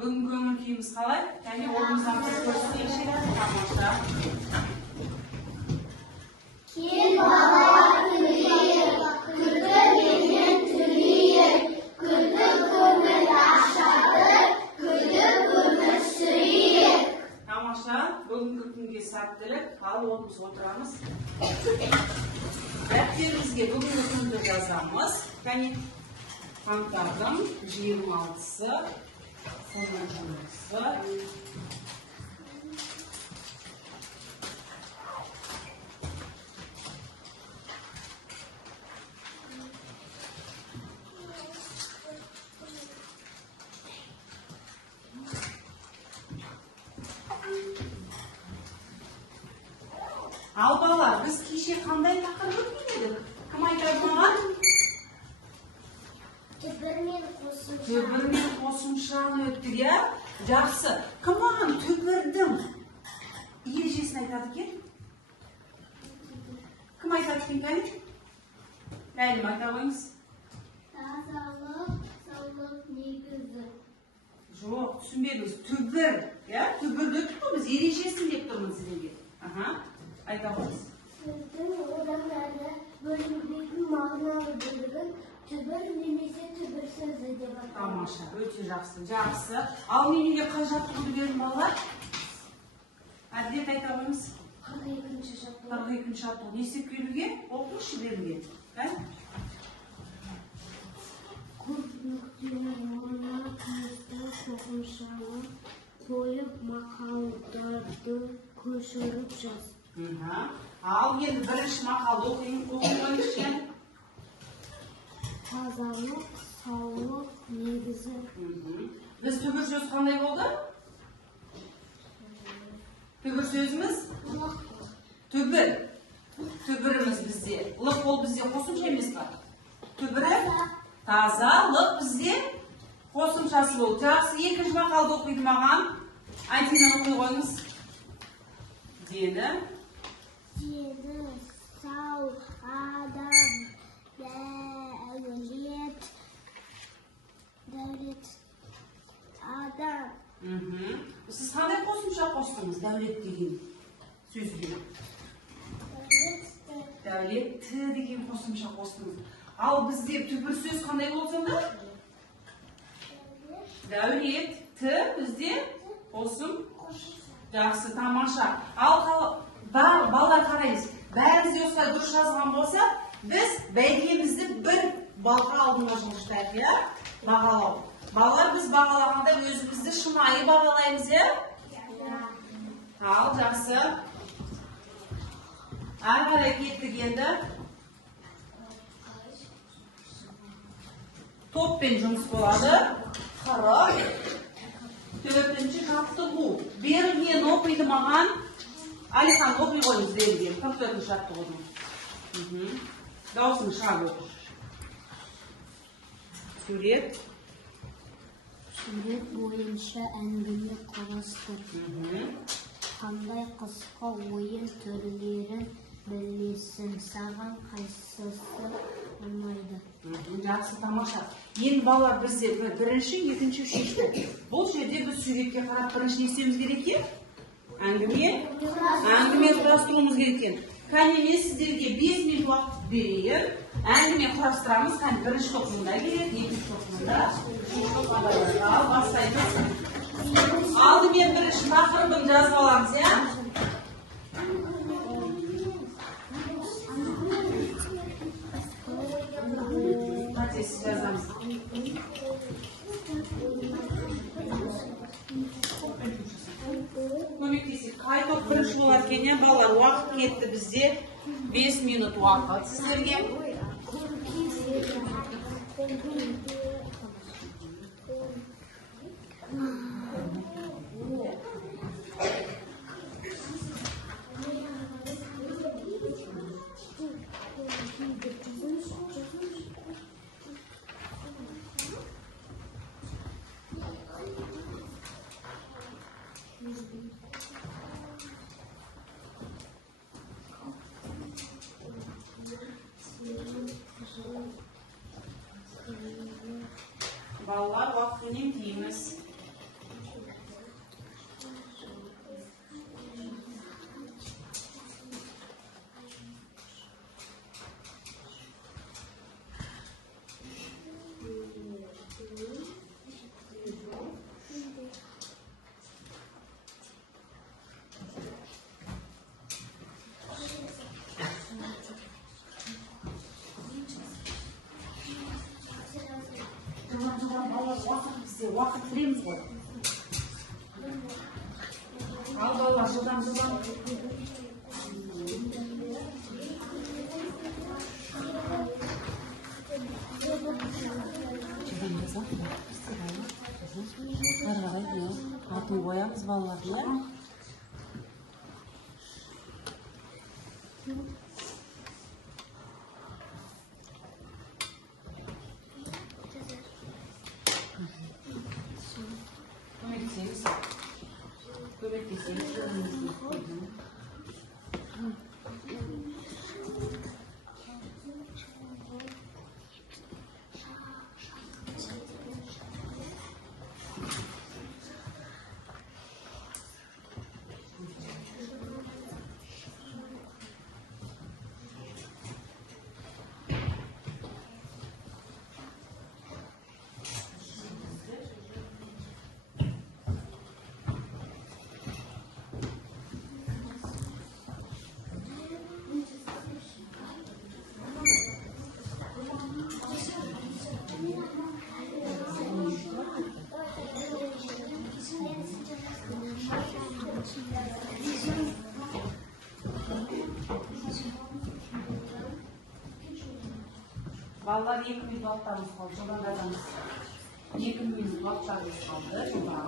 Бүгін көңіл күйіміз қалай? Және орнымыздан біз көрсетейікші. Тамаша. Кел балалар күлейік, күлкі менен түлейік, күлкі көңіл ашады, күлкі өмір сүрейік. Тамаша, бүгінгі күнге сәттілік, ал орнымыз отырамыз. Дәптерімізге бүгінгі күнді жазамыз. Және қаңтардың 26-сы, соныншысы. Ал балалар, біз кеше қандай тақырып өтмедік? Кім айтады маған? Түбір мен қосымша. Түбір мен қосымшаны өттік, иә? Жақсы. Кім маған түбірдің ережесін айтады екен? Кім айтады екен, кәне? Ләйлім, айта қойыңыз. Тазалық, саулық негізі. Жоқ, түсінбедіңіз. Түбір, иә? Түбірді өттік қой, біз ережесін деп тұрмыз сіздерге. Айта қойыңыз. Сөздің одан әрі бөлінбейтін мағыналы бөлігін түбір немесе түбір сөзі деп атайды. Тамаша, өте жақсы. Жақсы. Ал меніңге қай жаттығуды бердің балалар? Әділет айта қойыңыз. 42-ші жаттығу. 42-ші жаттығу. Не істеп келуге? Оқыңызшы берілген. Көп нүктелер орнына тиісті қосымшаны қойып мақалдарды көшіріп жаз. Ал енді бірінші мақалды оқыңызшы. Тазалық, саулық негізі. Біз түбір сөз қандай болды? Түбір сөзіміз? Түбір. Түбіріміз бізде. Лық ол бізде қосымша емес па? Түбірі? Таза, лық бізде қосымшасы болды. Жақсы, екінші мақалды оқиды маған. Айтыңыздан оқи қойыңыз. Дені сау адам дәулет адам. Сіз қандай қосымша қостыңыз дәулет деген сөзге? Дәулетті деген қосымша қостыңыз. Ал бізде түбір сөз қандай болды сонда? Дәулетті бізде қосым. Жақсы, тамаша. Ал балалар қараймыз. Бәріміз де осылай дұрыс жазған болса, біз бәйгемізді бір балға алдына жылжытайық, иә? Бағалау. Балалар біз бағалағанда өзімізді шынайы бағалаймыз, иә? Ал, жақсы. Әрі қарай кеттік енді. Топпен жұмыс болады. Төртінші жаттығу. Берілген оқиды маған. Алихан, оқи қойыңыз берілген. 44-ші жаттығудың. Даусың шығар оқы. Сурет. Сурет бойынша әңгіме құрастыр. Қандай қысқа ойын түрлерін білесің, саған қайсысы ұнайды? Жақсы, тамаша. Енді балалар бізде бірінші, екінші, үшінші. Бұл жерде біз суретке қарап бірінші не істеуіміз керек екен? Әңгіме құрастыруымыз керек екен. Кәне мен сіздерге 5 минут уақыт берейін. Әңгіме құрастырамыз. Кәне бірінші топ мұнда келеді, екінші топ мұнда, үшінші топ мұнда. Ал бастаймыз. Алдымен бірінші тақырыбын жазып аламыз, иә? Қатесіз жазамыз. Көмектесек, қай топ бірінші болар екен, балалар, уақыт кетті бізде 5 минут уақыт сіздерге. Балалар, уақыт үнемдейміз. жылдам балалар, уақыт бізде, уақыт білеміз ғой. Ал балалар, жылдам. Атын қоямыз балаларды, иә? Көмектесеңіз. Балалар 2 минут уақыттарымыз қалды, жылдан қадамыз. 2 минут уақыттарымыз қалды, жылдан.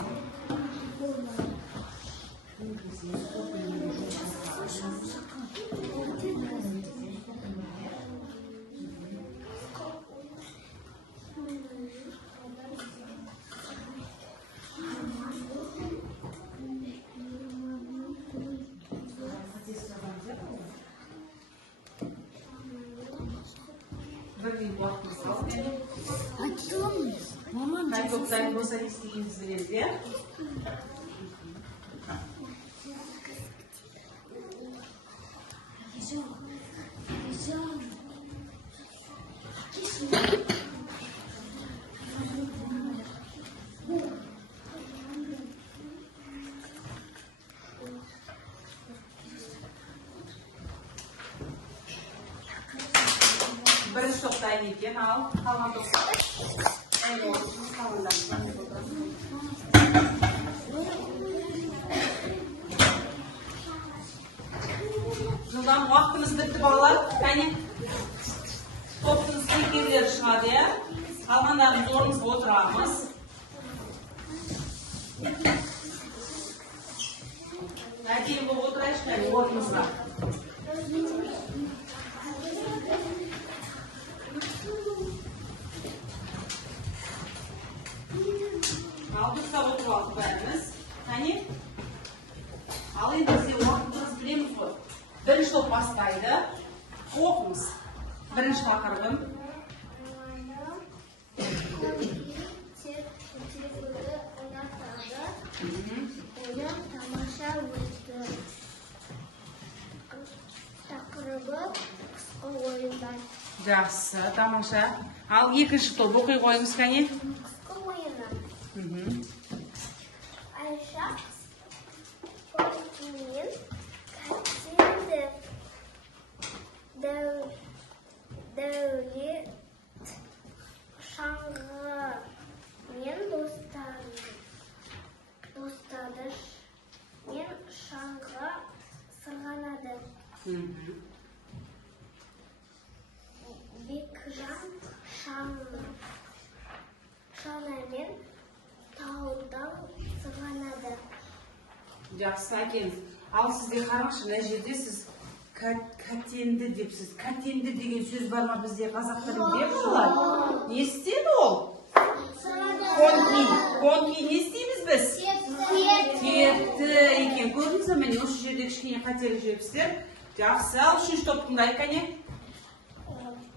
Қай топтайын болса естігеніміз білеміз, иә? Бірінші топтайын екен, ал қалған топтайын. Жылдан уақытымыз бітті балалар. Кәне топтың спикерлері шығады, иә? Қалғандарымыз орнымызға отырамыз. Әдейі болып отырайық, кәне орнымызға. Алдықта отырып алып бәріміз. Кәне? Ал енді бізде уақытымыз білеміз ғой. Бірінші топ бастайды. Оқыңыз. Бірінші тақырыбым. Телефонды ойнатады. Ойнап тамаша өтті. Тақырыбы қысқы ойындар. Жақсы, тамаша. Ал екінші топ оқи қойыңыз, кәне? Қысқы ойындар. Айша спортымен кәтелді. Дәулет шаңғымен достады. Мен шаңға сырғанады. Бекжан шанамен таудан сырғанады. Жақсы, әкеңіз. Ал сізде қараңызшы, мына жерде сіз кәтенді депсіз. Кәтенді деген сөз бар ма бізде қазақ тілінде бұлар? Не істеді ол? Конки. Конки не істейміз біз? Кетті екен. Көрдіңіз бе, міне осы жерде кішкене қателік жіберіпсіздер. Жақсы, ал үшінші топ тыңдайық, кәне?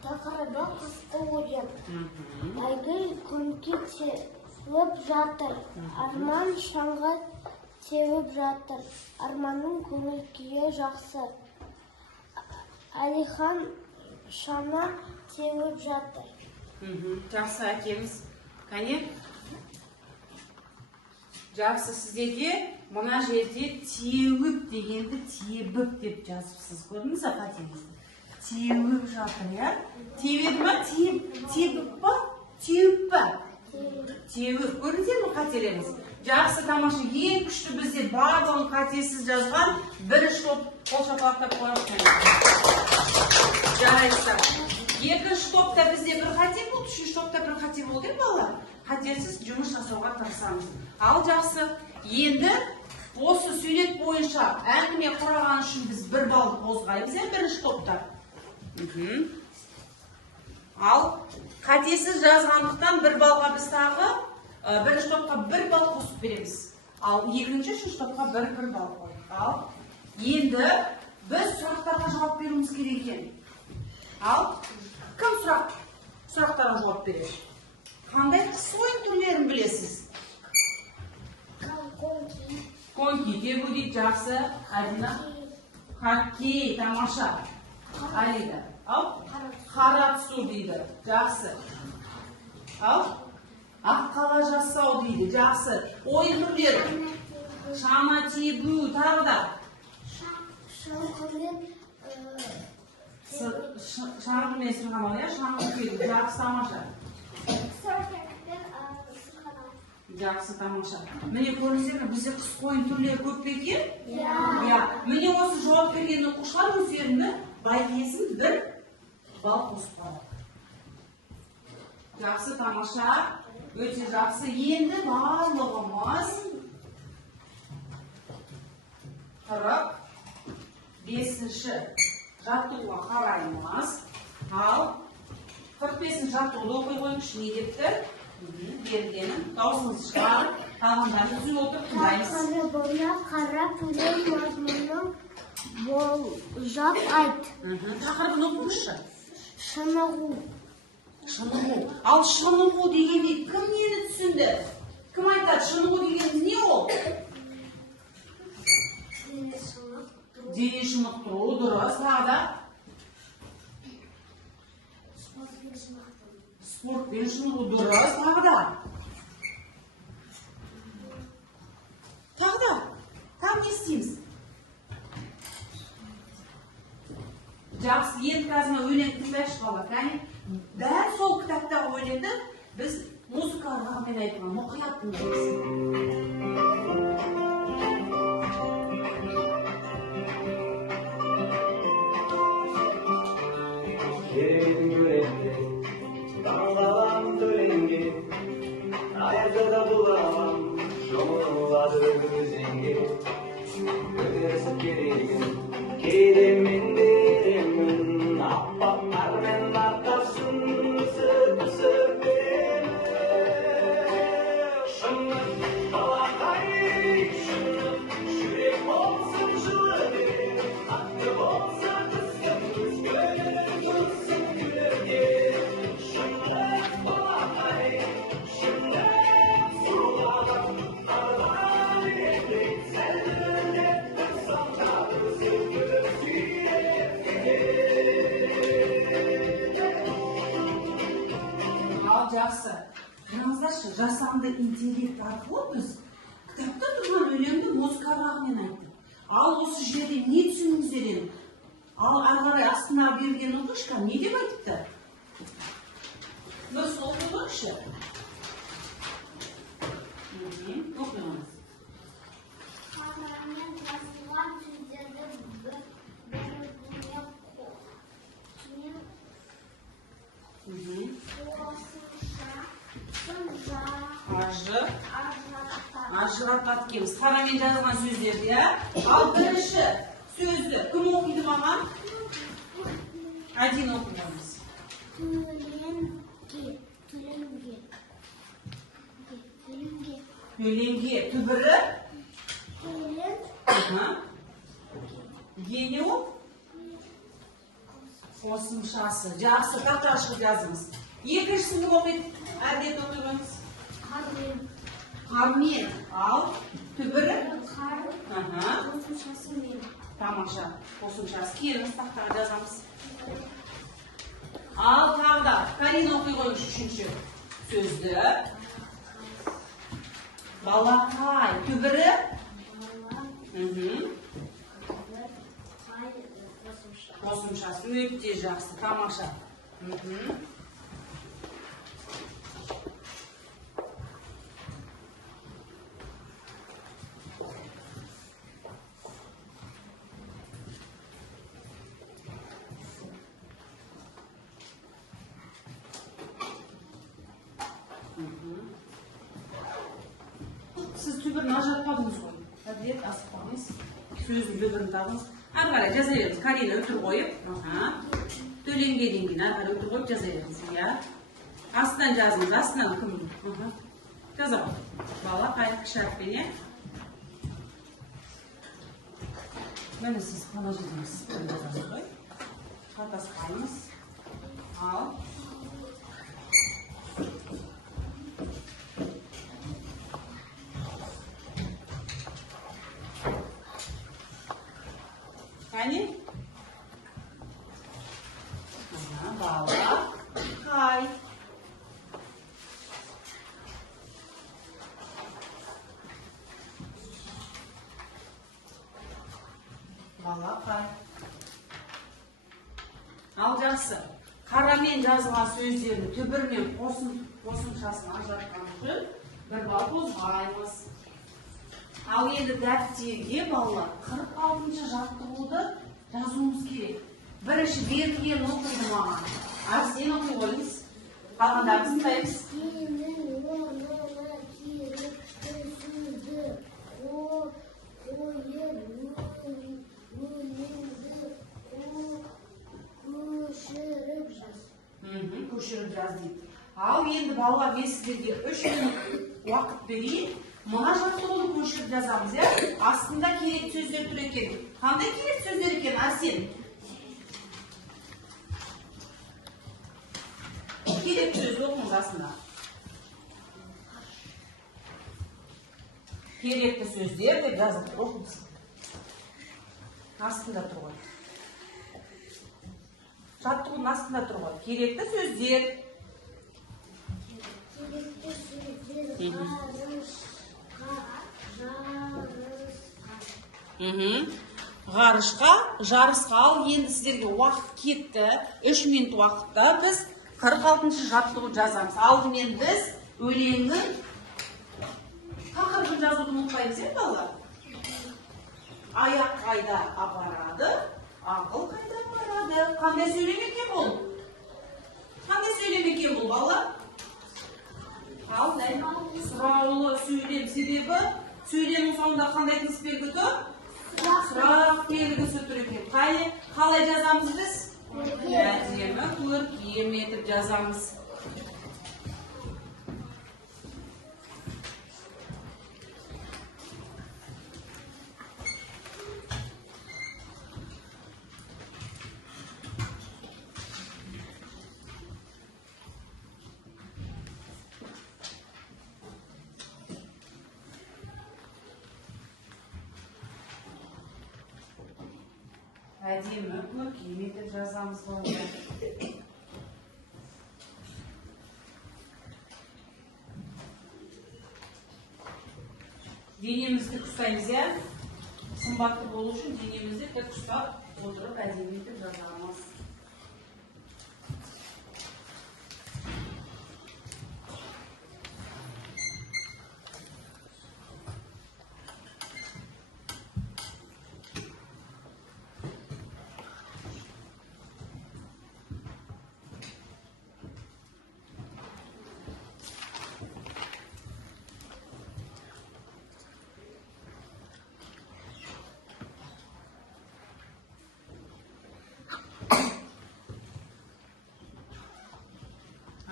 Тақырыбы қысқы ойын. Айгүл коньки теуіп жатыр. Арман шаңға теуіп жатыр. Арманның көңіл күйі жақсы. Әлихан шана теуіп жатыр. Жақсы, әкеміз. Кәне? Жақсы, сіздерде мұна жерде теуіп дегенді тебіп деп жазыпсыз. Көрдіңіз бе қатеңізді? Теуіп жатыр, иә? Тебеді ма? Тебіп па? Теуіп па? Теуіп көрдіңіздер ме қателеріңіз? Жақсы, тамаша. Ең күшті бізде барлығын қатесіз жазған бірінші топ қол шапалақтап қояйық. Жарайсыз. Екінші топта бізде бір қате болды, үшінші топта бір қате болды, балалар. Қатесіз жұмыс жасауға тырысамыз. Ал жақсы, енді осы сурет бойынша әңгіме құраған үшін біз бір балды қозғаймыз, бірінші топта. Ал қатесіз жазғандықтан бір балға біз тағы бірінші топқа бір бал қосып береміз. Ал екінші, үшінші топқа бір бал қойдық. Ал енді біз сұрақтарға жауап беруіміз керек екен. Ал кім сұрақтарға жауап береді? Қандай ойын түрлерін білесіз? Коньки, тебу дейді, жақсы. Алина? Хоккей, тамаша. Алида. Ал? Қара түсу дейді, жақсы. Ал? Аққала жасау дейді, жақсы. Ойын түрлері. Шана тебу, тағы да. Шаңғымен сырғанау, шаңғы тебу, жақсы, тамаша. Жақсы, тамаша. Міне көріңіздер, бізде қыс ойын түрлері көп пе екен? Иә. Міне осы жауап берген оқушылар өздеріне байқесын бір бал қосып қалады. Жақсы, тамаша. Өте жақсы. Енді барлығымыз 45-ші жаттығуға қараймыз. Ал 45-ші жаттығуды оқи қойыңызшы, не депті? Бергенім, даусыңыз шығарып, қалғандарын үзіп отырып тыңдаймыз. Қарап, өлең мазмұнын болжап айт. Тақырыбын оқыңызшы. Шынығу. Шынығу. Ал шынығу дегенде кім нені түсінді? Кім айтады? Шынығу дегеніміз не ол? Дене шынықтыру, дұрыс. Тағы спортпен шынығу, дұрыс. Тағы да. Там не істейміз? Жақсы, енді қазір өлең тыңдайшы қалады. Дәл сол кітаптағы өлеңді біз музыкалармен айтқан мұқият тыңдаймыз. Керегін көреді, таңдалам төленге, аязда бұламам, жұмылады өзенге. Өтерсіп керегін, кейде мен беремін, аппақтармен арқасын сүп беремін. Шыңын балақай, шыңын жүрек болсын жылы берем, атты болса түстім күзгілер, күзсін күлерге. Шыңын балақай, шыңын сұлағым, арған еңбек сәлдеп, сақтады сүргілер сүйекке. Ал жақсы. Жаңыздаршы, жасанды интеллект арқылы біз кітапта тұрған өлеңді музыкалармен айттық. Ал осы жерде не түсініңіздер енді? Ал ары астына берген оқушка не деп айтыпты? Біз оқыңызшы. Оқыңыз. Қағарамен жазылған сөздерді бір-біріне ажыратады екенбіз. Қарамен жазылған сөздерді, иә? Ал бірінші сөзді кім оқиды маған? Один оқыңыз. Өлеңге. Түбірі? Гені ол? Қосымшасы. Жақсы, тақтаға шығып жазыңыз. Екіншісін кім оқиды? Әрдет оқыңыз. Қармен. Ал түбірі? Қосымшасы мен. Тамаша. Қосымшасы. Келіңіз, тақтаға жазамыз. Ал тағда. Карина оқи қойыңыз үшінші сөзді. Балақай. Түбірі? Қосымшасы. Өте жақсы. Тамаша. Siz tübürünü ajratmadınız ғой. Әдет асықпаңыз. Сөздің дүбірін табыңыз. Ары қарай жаза беріңіз. Карина өтір қойып. Төленгеннен кейін ары қарай өтір қойып жаза беріңіз. Иә. Астынан жазыңыз. Астынан кім? Жаза ғой. Бала қайық кіші әріппен, иә? Мені сіз қана жазыңыз. Жазыңыз ғой. Қатасқаныңыз. Ал. Қане? Бала. Қай. Бала қай. Ал жақсы. Қарамен жазылған сөздерді түбірмен қосымшасын ажыратқан үшін бір бал қозғаймыз. Ал енді дәптерге балалар 46-шы жаттығуды жазуымыз керек. Бірінші берілген оқиды маған. Арсен оқи қойыңыз. Қалғандарын тыңдаймыз. Сенің орнына келіп сөзді қойып өлеңді көшіріп жаз. Көшіріп жаз дейді. Ал енді балалар, мен сіздерге 3 минут уақыт берейін. Мына жаттығуды көшіріп жазамыз, иә? Астында керек сөздер тұр екен. Қандай керек сөздер екен, Арсен? Керек сөз оқыңыз астында. Керекті сөздер деп жазып оқыңыз. Астында тұр ғой. Жаттығудың астында тұр ғой. Керекті сөздер. Керекті сөздер Ғарышқа, жарысқа. Ал енді сіздерге уақыт кетті. 3 минут уақытта біз 46-шы жаттығу жазамыз. Алдымен біз өлеңнің тақырыбын жазуды ұмытпаймыз, иә балалар? Аяқ қайда апарады, ақыл қайда барады. Қандай сөйлем екен бұл? Қандай сөйлем екен бұл, балалар? Ал сұраулы сөйлем, себебі сөйлемнің соңында қандай тіс белгі тұр? Сұрақ белгісі тұр екен. Қалай жазамыз біз? Әдемі көркем етіп жазамыз. Әдемі көркем етіп жазамыз ғой. Денемізді ұстаймыз, иә? Сымбатты болу үшін денемізді тік ұстап отырып әдемі етіп жазамыз.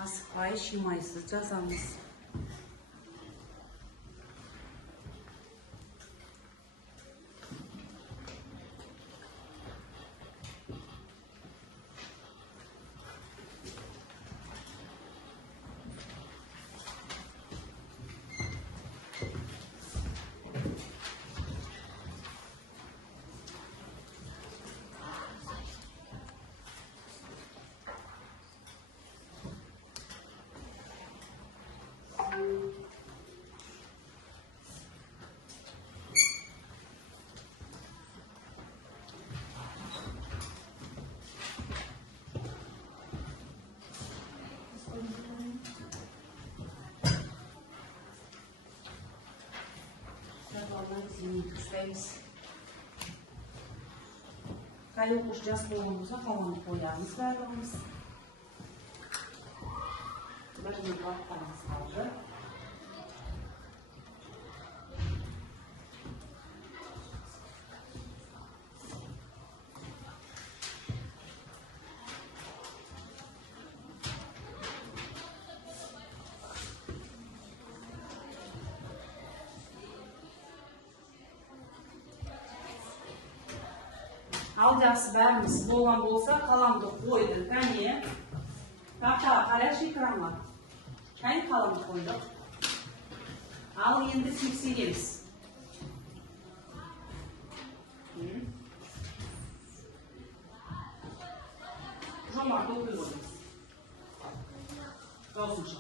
Асықпай, шимайсыз жазамыз. Қай оқушы жас болғанымызға қалғанды қоямыз барлығымыз. Бір минут уақыттарымыз қалды. Ал жақсы бәріміз болған болса, қаламды қойдық. Кәне, тақтаға қарашы экранға. Кәне қаламды қойдық. Ал енді тексереміз. Жомарт оқи қойдық. Жосынша.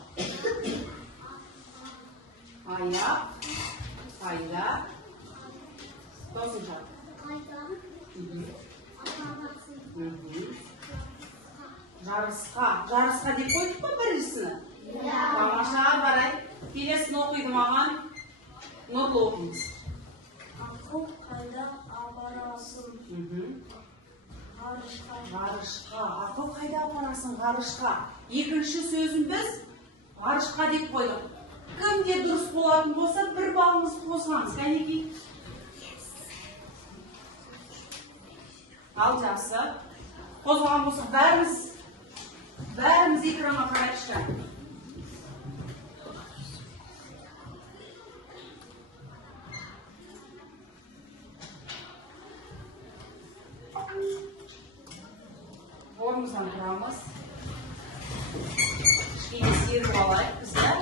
Аяқ, аяқ. Жосынша. Жарысқа деп қойдық па біріншісіні? Тамаша, барай. Келесін оқиды маған. Нұрлы оқыңыз. Ақыл қайда апарасың? Ғарышқа. Ғарышқа. Ақыл қайда апарасың? Ғарышқа. Екінші сөзін біз ғарышқа деп қойдық. Кімде дұрыс болатын болса, бір балыңыз қосамыз. Кәнеки? Ал жақсы. Қозғаған болса, бәріміз экранға қарайықшы. Орнымыздан тұрамыз. Кішкене серіп алайық біздер.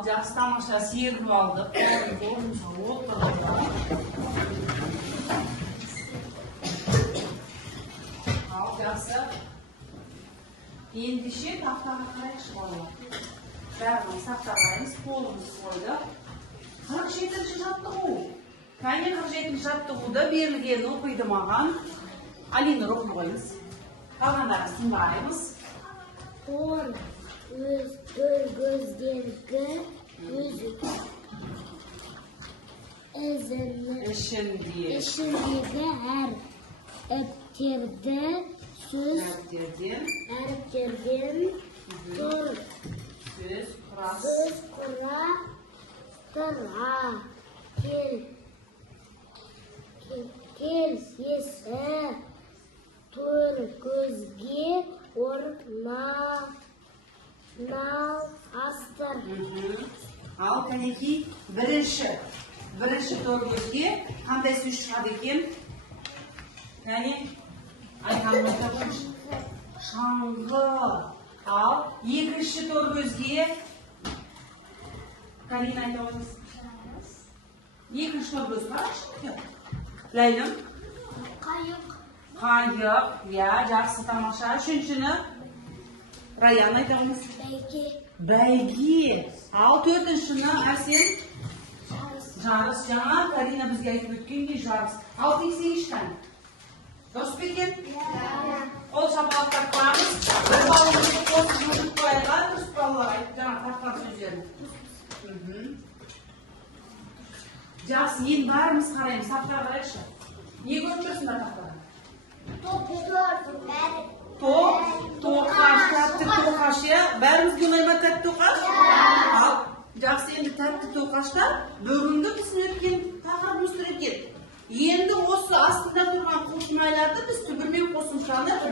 Жақсы тамаша серіп алдық. Орнымызға отырдық. Ал жақсы. Ендеше тақтаға қарайықшы балалар. Бәріміз тақтағаймыз, қолымыз қойдық. 47-ші жаттығу. Кәне 47-ші жаттығуда берілген оқиды маған. Алина оқи қойыңыз. Қалғандарын тыңдаймыз. Қор бір көздергі ішіндегі әріптерді әріптерден сөз құрастыра келесі төркөзге орналастыр. Ал кәнеки бірінші төркөзге қандай сөз шығады екен? Кәне айтқанымыз табылшы. Шаңғы. Ал екінші төркөзге Карина айта отырсыз. Екінші төркөз қарашы. Ләйлім? Қайық. Қайық. Жақсы тамаша. Үшіншіні Раян айтамыз. Бәйге. Ал төртіншіні Арсен? Жарыс. Жаңа Карина бізге айтып өткенде жарыс. Ал тексейіштен. Дұрыс па екен? Қол шапалақтап қоямыз. Бір балымызды қосып жүріп қояға. Дұрыс балалар айтып жаңа тартқан сөздерін. Жақсы, ең бәріміз қараймыз. Тақтар қарайшы. Не көріп тұрсыңдар тақтарға? Тоқаш, тәтті тоқаш, бәрімізге ұнайма тәтті тоқаш? Ал, жақсы, енді тәтті тоқашта бүгінгі біздің өткен тақырыбымыз тұр екен.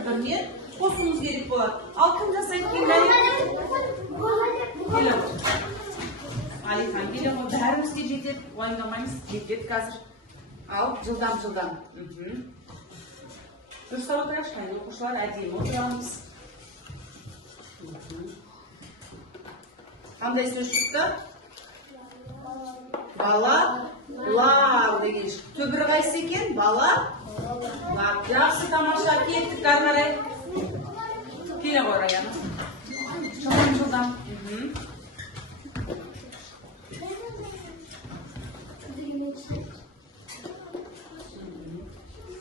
birine qo'shishimiz kerak bo'ladi. Al kim jasaydi keladi? Keladi. Alifan keladi. Barimizga jetib, o'ynamaymiz, jetib hozir. Al, жылдам. Dursa o'tirash qani, o'quvchilar adil o'tiramiz. Qanday so'z chiqdi? Balalar degan ish. Tubri qaysi ekan? Balalar. Yaxshi tomosha ketdik qarqaray. Kela borayamiz. Жылдам.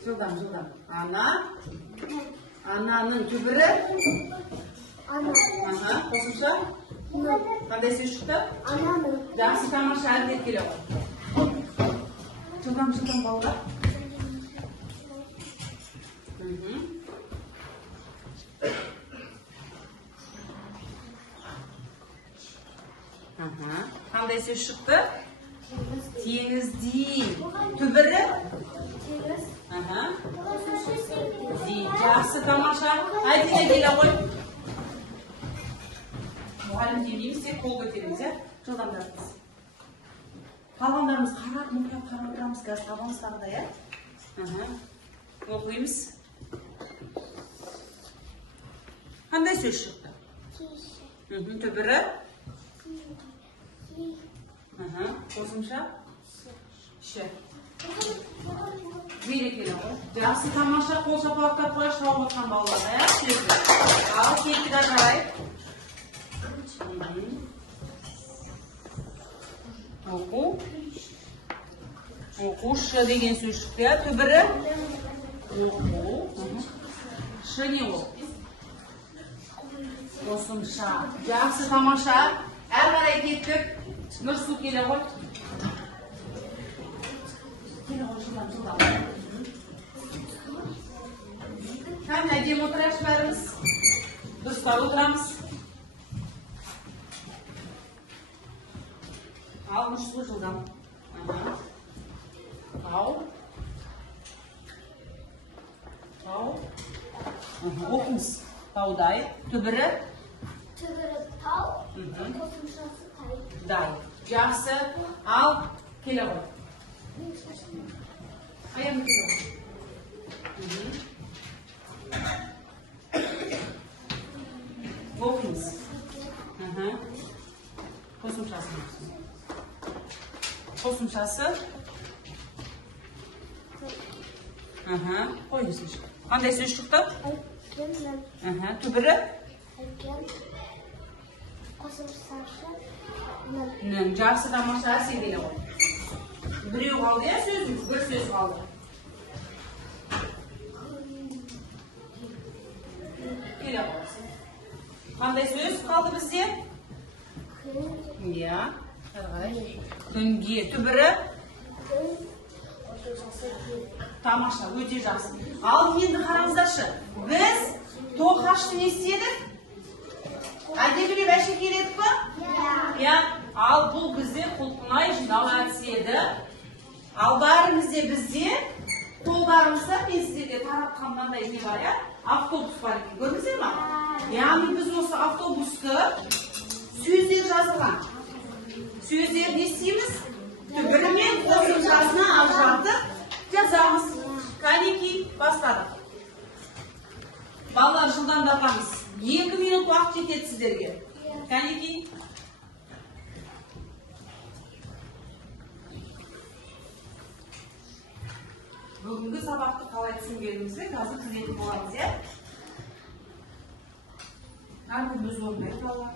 Жылдам. Ананың tubri. Qo'shimcha. Qanday so'z chiqdi? Anaның. Yaxshi tomosha deb keladi. Жылдам bolalar. Qanday so'z chiqdi? Tengizdik. Tubri? Yaxshi tomosha. Aytinglar kela qo'y. Muallim demeymiz, tek qo'l ko'taramiz, ya. Жылдам daramiz. Qolganlarimiz qarab, mutlaq qarab o'tiramiz, gaz qabamizda, ya. O'qiymiz. Qanday so'z chiqdi? Tubri? Qo'shimcha? Sh. Biri keladi. Yaxshi tomosha, qo'l shapoqqa qo'yish tavbatdan bolalar, ya. Al, ketdilar qarayib. O'qush degan so'z chiqdi. Tubri? Sh ne o? Qo'shimcha. Yaxshi tomosha. Her qaray ketdik. Nursu kela qo'y. Kela qo'y, жылдам. Qanday dem o'tirash barimiz? Dursa o'tiramiz. Al, Nursu жылдам. Tau. O'qimiz. Tauday. Tubri? Tau. Qo'shimchasi tay. Day. Yaxshi. Al, kela qo'y. Ayam kela qo'y. O'qimiz. Qo'shimchasi. Qo'yingsiz. Qanday so'z chiqdi? Tubri? Qo'shimchasi. Yaxshi tomosha sevinglar. Birev qoldi, ya so'zimiz, bir so'z qoldi. Kela qolsin. Qanday so'z qoldi bizga? Ya, qarg'ay. Tungi. Tubri? Tomosha, o'ta yaxshi. Al, endi qaramizlar-chi. Biz to'xtashni eshitdik. Adibli bashi kerakmi? Ya. Al, bu bizde Qulqunay jinoyatchisi edi. Al, barimizda bizde qo'llarimizda men sizlarga taratganday ne var ya? Avtobus var ekan. Ko'rdingizmi? Ya'ni biz o'sha avtobusga so'zlar yozilgan. So'zlar ne istaymiz? Tubri men qo'shimchasini ajratib yozamiz. Qaniki boshladik. Bolalar жылдам topamiz. 2 minut vaqt ketadi sizlarga. Qaniki bugungi sabaqni qalay tushunganimizga hozir kuzatib boramiz, ya. Har kun o'z o'rniga bolalar.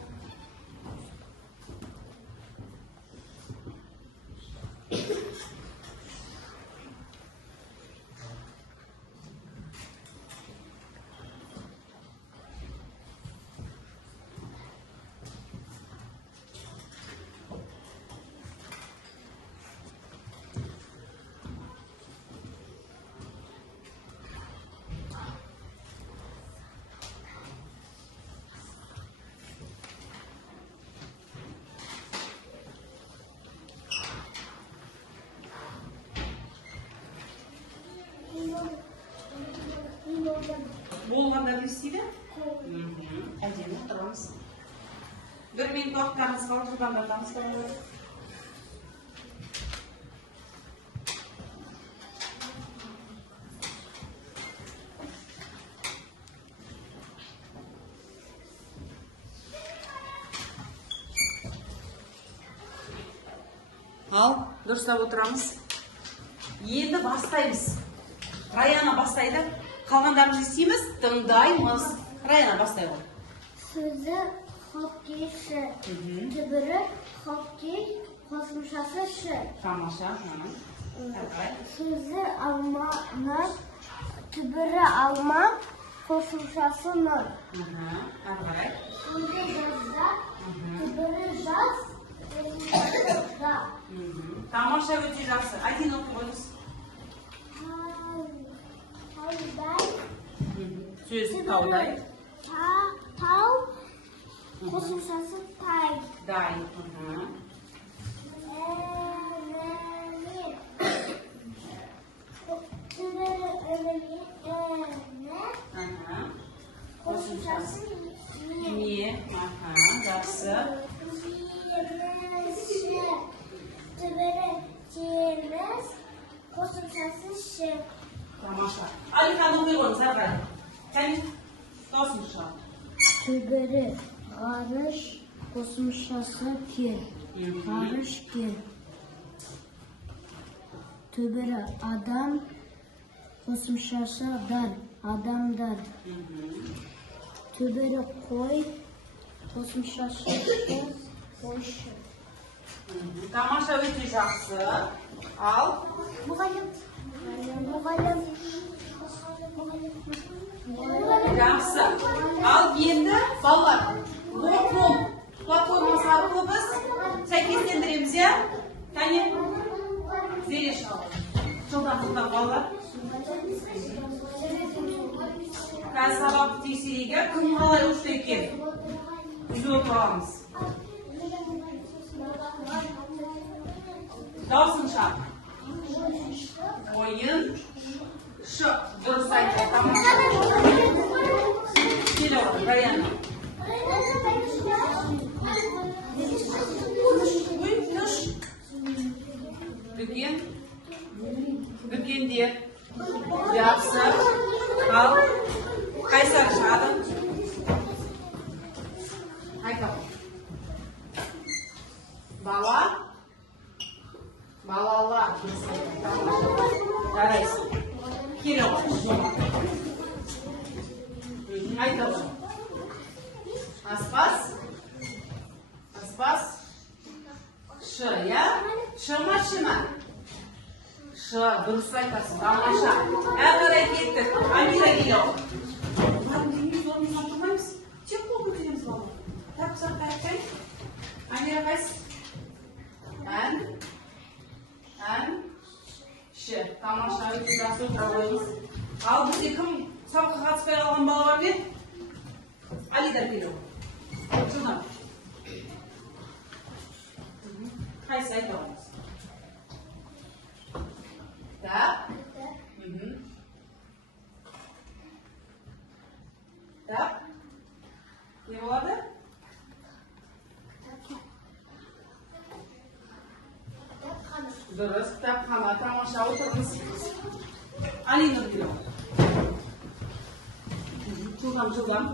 1 minut vaqtlarimiz qoldi, turganlarimiz qoldi. Al, dұрыстап отырамыз. Енді бастаймыз. Раяна бастайды. Қалғандарымызды істейміз, тыңдаймыз. Раяна бастай ғой. Сөзі хоккейші. Түбірі хоккей, қосымшасы шы. Тамаша. Сөзі алманы, түбірі алма, қосымшасы нұр. Сөзі жазда, түбірі жаз, қосымшасы да. Тамаша, өте жақсы. Один оқи қойыңыз. Таудай. Сөз таудай. Тау, қосымшасы тай. Дай. Түбірі өлімі, қосымшасы Не. Жақсы. Жемісі. Түбірі жеміс, қосымшасы шы. Тамаша. Алихан оқи қойыңыз, әрқай. Кәне, қосымша. Түбірі ғарыш, қосымшасы кел. Ғарыш кел. Түбірі адам, қосымшасы дар. Адамдар. Түбірі қой, қосымшасы қыз, қойшы. Тамаша, өте жақсы. Ал. Мұғалім. Жақсы. Ал енді балалар, платформасы арқылы біз сәйкестендіреміз, иә? Кәне, зере шығады. Жылдан балалар. Қазір сабақты тексерейге кім қалай ұшты екен? Үзіп отырамыз. Даусын шақ. Ойын шық. Дұрыс айтты. Тамаша. Келі ғой, Раяна. Түш. Бүкен. Бүкендер. Жақсы. Ал. Қайсар шығады. Айтау. Бала. Балалар. Жарайсың. Келі ғой. Айтау. Аспас. Аспас. Шы, я? Шыма, шыма. Шы, дұрыс айтасың. Тамаша. Әрқарай кеттік. Амира келі ғой. Тек қол көтереміз бала. Так, ұсақ қайықтай. Амира қайсы? Ән. Шы. Тамаша, өте жақсы отыра қойыңыз. Ал бізде кім сабаққа қатыспай қалған бала бар ме? Алидар келі ғой. Жылдам. Қайсы айта қойыңыз? Так. Так. Не болады? Дұрыс, кітапхана. Тамаша, отырыңыз. Алинұр келі ғой. Жылдам.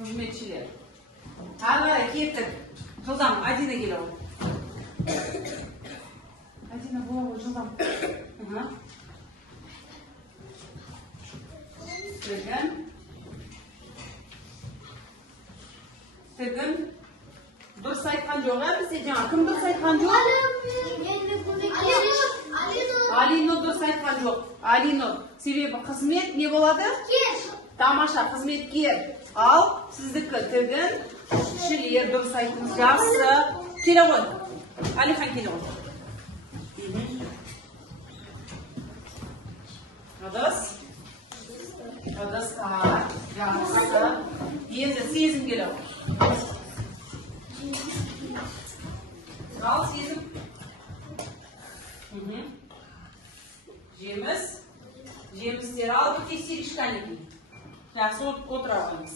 Қызметшілер. Ағай, кеттік. Жылдам, Адина келі ғой. Адина бола ғой, жылдам. Тігін. Дұрыс айтқан жоқ, бізде жаңа. Кім дұрыс айтқан жоқ? Алинұр дұрыс айтқан жоқ. Алинұр. Себебі қызмет не болады? Тамаша, қызметкер. Ал, сіздікі тігін. Шілер дұрыс айтыңыз. Жақсы. Келе ғой. Алихан келе ғой. Ыдыс. Ыдыстар. Жақсы. Енді сезім келе ғой. Ал, сезім. Жеміс. Жемістер алып тексериш кәнекей. Жақсы отыра алыңыз.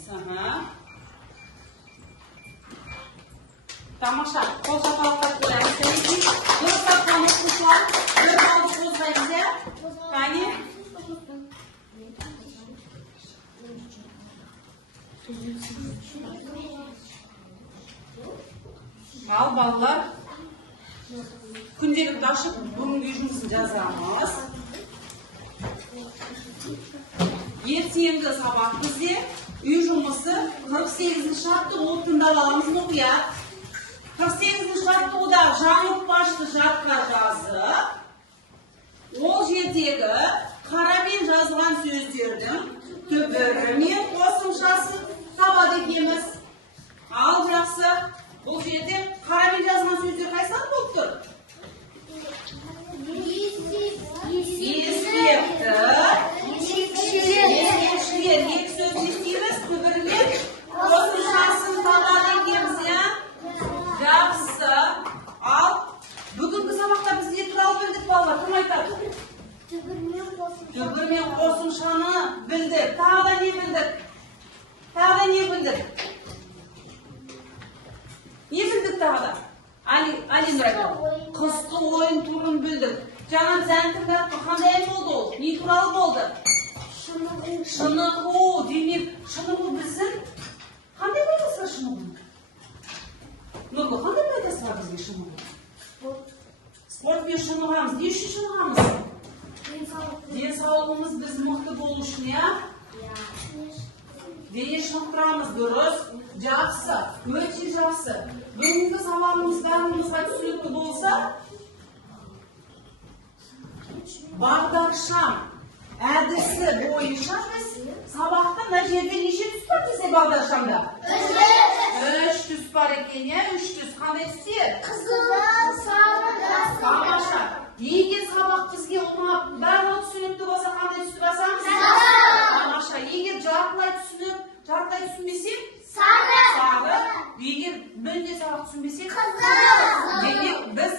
Тамаша, қол шапалақтап қоямыз кәнекей. Дұрыс тапқан оқушылар, бір балды қозғаймыз, иә? Кәне? Ал балалар, күнделікті ашып, бүгінгі жұмысын жазамыз. Ертеңгі сабақ бізде үй жұмысы 48-ші шартты оқып тыңдап аламыз мұқият. 48-ші жаттығуда жаңылтпашты жадқа жазып, ол жердегі қарамен жазылған сөздердің түбірі мен қосымшасын табады екенбіз. Ал жақсы, бұл жерде қарамен жазылған сөздер қайсылар болып тұр? Ескекшілер, екі сөз естейміз, түбірі мен қосымшасын табады екенбіз, иә? Жақсы. Ал бүгінгі сабақта біз не туралы білдік балалар? Кім айтады? Түбір мен қосымшаны білдік. Тағы да не білдік? Не білдік тағы да? Алиндар айтады. Қысқы ойын турын білдік. Жаңа біз ән тыңдап қандай болды ол? Не туралы болды? Шынығу. Демек, шынығу біздің қандай пайдасы бар шынығу? Нұрлы, қандай пайдасы бар бізге шынығу? Спортпен шынығамыз. Не үшін шынығамыз? Денсаулығымыз біз мықты болу үшін, иә? Дене шынықтырамыз, дұрыс. Жақсы, өте жақсы. Бүгінгі сабағымыз бәрімізге түсінікті болса, бағдаршам әдісі бойынша біз сабақта мына жерде неше түс бар бізде бағдаршамда? 3 түс бар екен, иә? 3 түс. Қандай түстер? Қызыл, сары, жасыл. Тамаша. Егер сабақ бізге ұнап, барлығы түсінікті болса, қандай түсті басамыз? Тамаша. Егер жартылай түсінбесек? Сары. Егер мүлде сабақ түсінбесек? Қызыл. Демек біз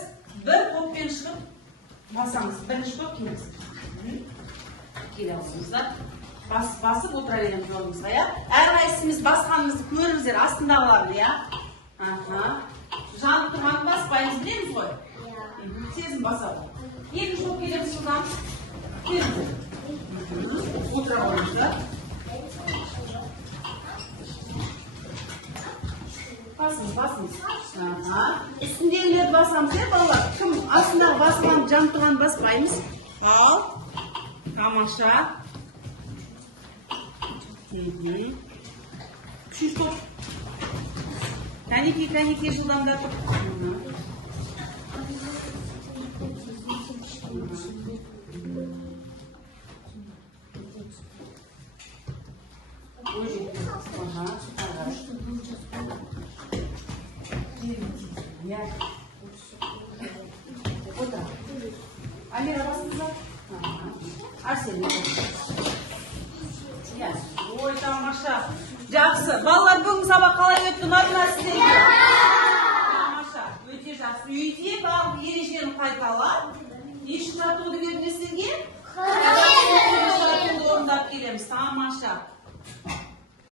бір топпен шығып басамыз. Бірінші топ келеміз. Келе алсыңыздар. Басып отыра береміз жолымызға, иә? Әрқайсымыз басқанымызды көріңіздер, астындағыларды, иә? Жанып тұрғанын баспаймыз, білеміз ғой? Сезім басады. Екінші топ келеміз жылдан. Келіңіздер. Отыра алыңыздар. Басыңыз. Үстіндегілерді басамыз, иә, балалар? Кім астындағы басылған, жанып тұрғанын баспаймыз. Ал. Тамаша. Үшінші топ. Кәнекей жылдамдатып. Амира басыңыздар. Арсен. Ой, тамаша. Жақсы. Балалар бүгінгі сабақ қалай өтті? Ұнады ма сіздерге? Тамаша. Өте жақсы. Үйде барлық ережені қайталап, неше жаттығуды бердіңіз сізге? Жаттығуды орындап келеміз. Тамаша.